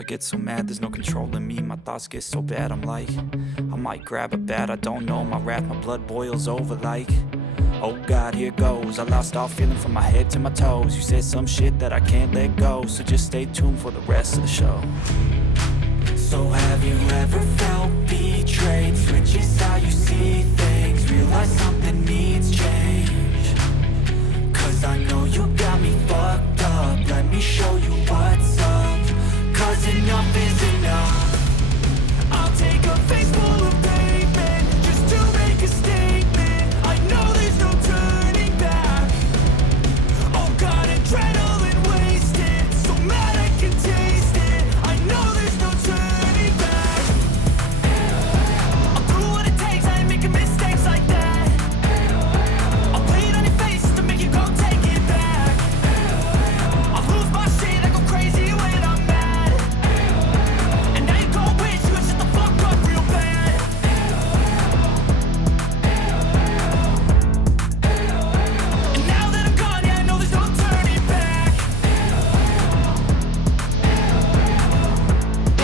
I get so mad, there's no controlling me. My thoughts get so bad, I'm like, I might grab a bat, I don't know. My wrath, my blood boils over like, oh God, here goes. I lost all feeling from my head to my toes. You said some shit that I can't let go, so just stay tuned for the rest of the show. So have you ever felt betrayed? Switches how you see things.